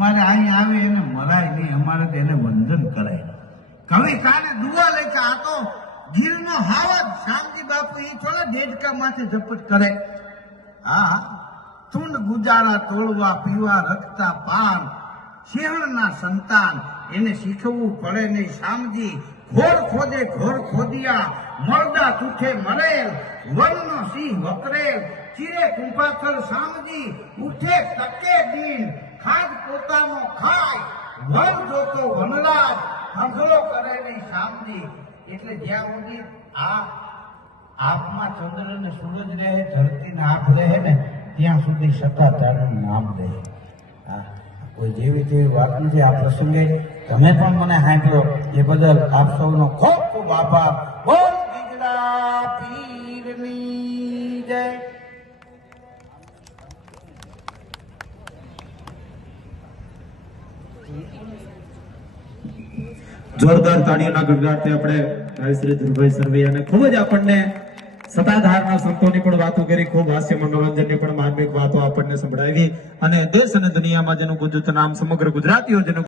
અમારે અહીં આવે એને મરાય નહીં, અમારે તો એને વંદન કરાય. કવિ કાને દુઆ લે કે આ તો ગીરનો હાવજ શામજી બાપુ એ થોડા દેડકા માથે ઝપટ કરે. હા, તુંડ ગુજારા તોડવા પીવા રખતા પાન સિંહણના સંતાન એને શીખવવું પડે નહીં. શામજી ઘોર ખોદે ઘોર ખોદિયા મળદા તૂઠે મરેલ વનનો સિંહ વકરેલ ચીરે કુંભાથલ શામજી ઉઠે તકે દીન ખાદ પોતાનો ખાય વન જોતો વનરાજ હંગલો કરે નહીં શામજી. એટલે જ્યાં સુધી આ આંખમાં ચંદ્ર ને સૂરજ રહે, ધરતી ને આંખ રહે ને ત્યાં સુધી સત્તાધારનું નામ રહે. હા, કોઈ જેવી તેવી વાત નથી. આ પ્રસંગે તમે પણ મને સાંભળ્યો એ બદલ આપ સૌનો ખૂબ ખૂબ આભાર. બોલ ગીજડા પીરની જય. જોરદાર તાળીઓના ગગડાટથી આપણે શ્રી ધ્રુવભાઈ સરવૈયાને ખૂબ જ આપણને સત્તાધારના સંતોની પણ વાતો કરી, ખૂબ હાસ્ય મનોરંજનની પણ માર્મિક વાતો આપણને સંભળાવી અને દેશ અને દુનિયામાં જેનું ગુંજતું નામ સમગ્ર ગુજરાતીઓ જેનું